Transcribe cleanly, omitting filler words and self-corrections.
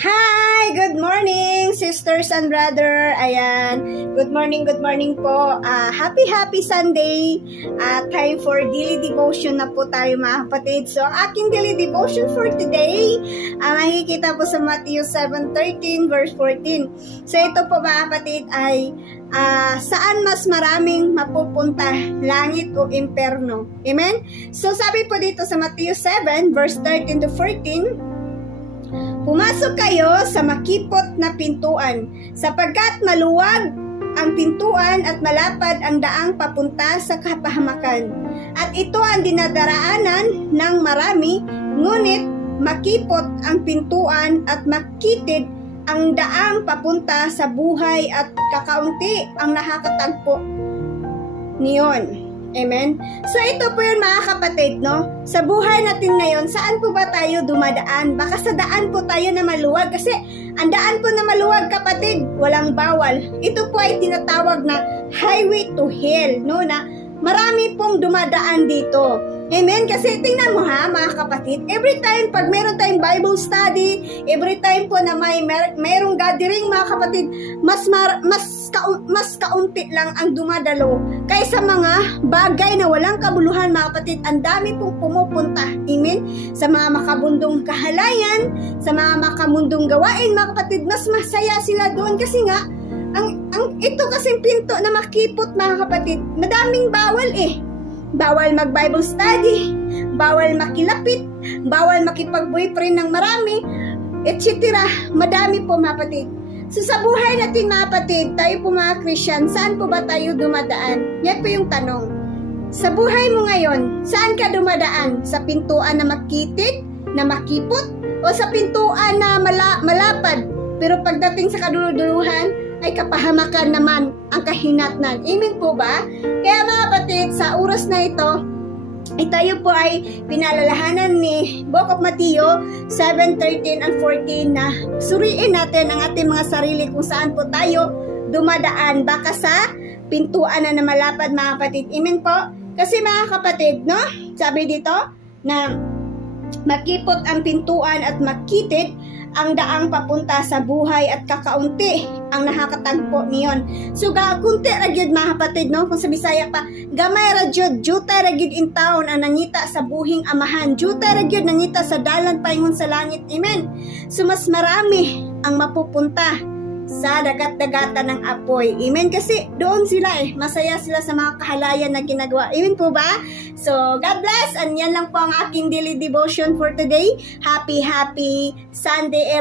Hi! Good morning, sisters and brother. Ayan. Good morning po. Happy Sunday. Time for daily devotion na po tayo mga kapatid. So, ang aking daily devotion for today, makikita po sa Matthew 7:13 verse 14. So, ito po mga kapatid ay saan mas maraming mapupunta, langit o imperno? Amen? So, sabi po dito sa Matthew 7 verse 13 to 14, pumasok kayo sa makipot na pintuan, sapagkat maluwag ang pintuan at malapad ang daang papunta sa kapahamakan. At ito ang dinadaraanan ng marami, ngunit makipot ang pintuan at makitid ang daang papunta sa buhay at kakaunti ang nakakatagpo niyon. Amen? So ito po yun mga kapatid, no? Sa buhay natin ngayon, saan po ba tayo dumadaan? Baka sa daan po tayo na maluwag kasi ang daan po na maluwag kapatid, walang bawal. Ito po ay tinatawag na highway to hell, no? Na marami pong dumadaan dito. Amen? Kasi tingnan mo ha mga kapatid, every time pag meron tayong Bible study, every time po na mayroong gathering mga kapatid, mas kaunti lang ang dumadalo kaysa mga bagay na walang kabuluhan mga kapatid. Ang dami pong pumupunta. Amen? Sa mga makabundong kahalayan, sa mga makamundong gawain mga kapatid, mas masaya sila doon kasi nga ito kasing pinto na makipot mga kapatid, madaming bawal eh. Bawal mag-Bible study, bawal makilapit, bawal makipag-boyfriend ng marami, etc. Madami po mga kapatid. So sa buhay natin mga kapatid, tayo po mga Christian, saan po ba tayo dumadaan? Yan po yung tanong. Sa buhay mo ngayon, saan ka dumadaan? Sa pintuan na makitid, na makipot, o sa pintuan na malapad? Pero pagdating sa kaduluduluhan, ay kapahamakan naman ang kahinatnan. Amen po ba? Kaya mga kapatid, sa oras na ito, ay tayo po ay pinalalahanan ni Book of Matthew 7:13 and 14 na suriin natin ang ating mga sarili kung saan po tayo dumadaan. Baka sa pintuan na malapad mga kapatid. Amen po? Kasi mga kapatid, no? Sabi dito na makipot ang pintuan at makitid ang daang papunta sa buhay at kakaunti ang nakakatagpo niyon. So kunti ra gyud mga kapatid, no? Kung sa Bisaya pa, gamay ra gyud, jutay ra gyud in town ang nangita sa buhing amahan. Jutay ra gyud nangita sa dalan paingon sa langit. Amen. So mas marami ang mapupunta sa dagat-dagatan ng apoy. Amen? Kasi doon sila masaya sila sa mga kahalayan na ginagawa. Amen po ba? So, God bless. And yan lang po ang aking daily devotion for today. Happy Sunday, everyone.